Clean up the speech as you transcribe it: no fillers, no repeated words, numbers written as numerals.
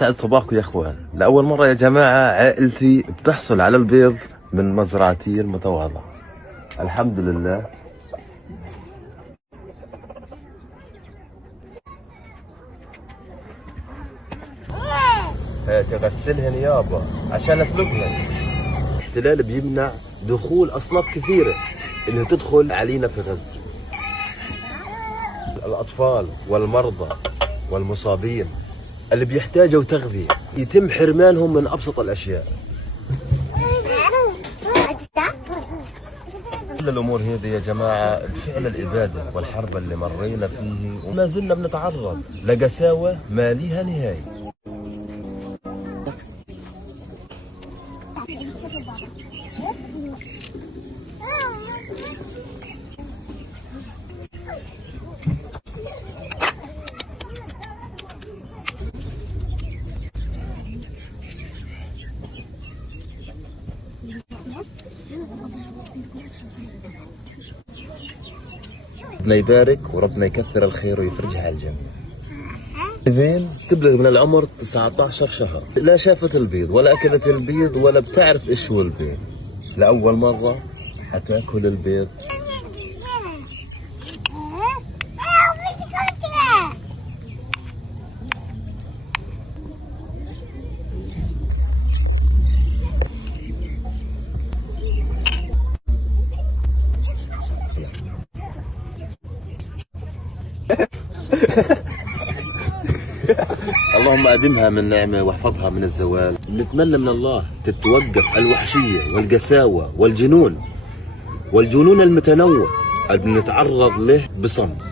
سعد صباحكم يا اخوان. لأول مرة يا جماعة عائلتي بتحصل على البيض من مزرعتي المتواضعة. الحمد لله. تغسلهن يابا عشان اسلقهن. الاحتلال بيمنع دخول اصناف كثيرة انها تدخل علينا في غزة. الاطفال والمرضى والمصابين اللي بيحتاجوا تغذية يتم حرمانهم من ابسط الاشياء. كل الامور هذه يا جماعه بفعل الاباده والحرب اللي مرينا فيه وما زلنا بنتعرض لقساوه ما لها نهايه. ربنا يبارك وربنا يكثر الخير ويفرجها على الجميع. اثنين تبلغ من العمر 19 شهر، لا شافت البيض ولا اكلت البيض ولا بتعرف ايش هو البيض، لاول مره حتاكل البيض. اللهم أدمها من نعمة واحفظها من الزوال. نتمنى من الله تتوقف الوحشية والقساوة والجنون المتنوع اللي نتعرض له بصمت.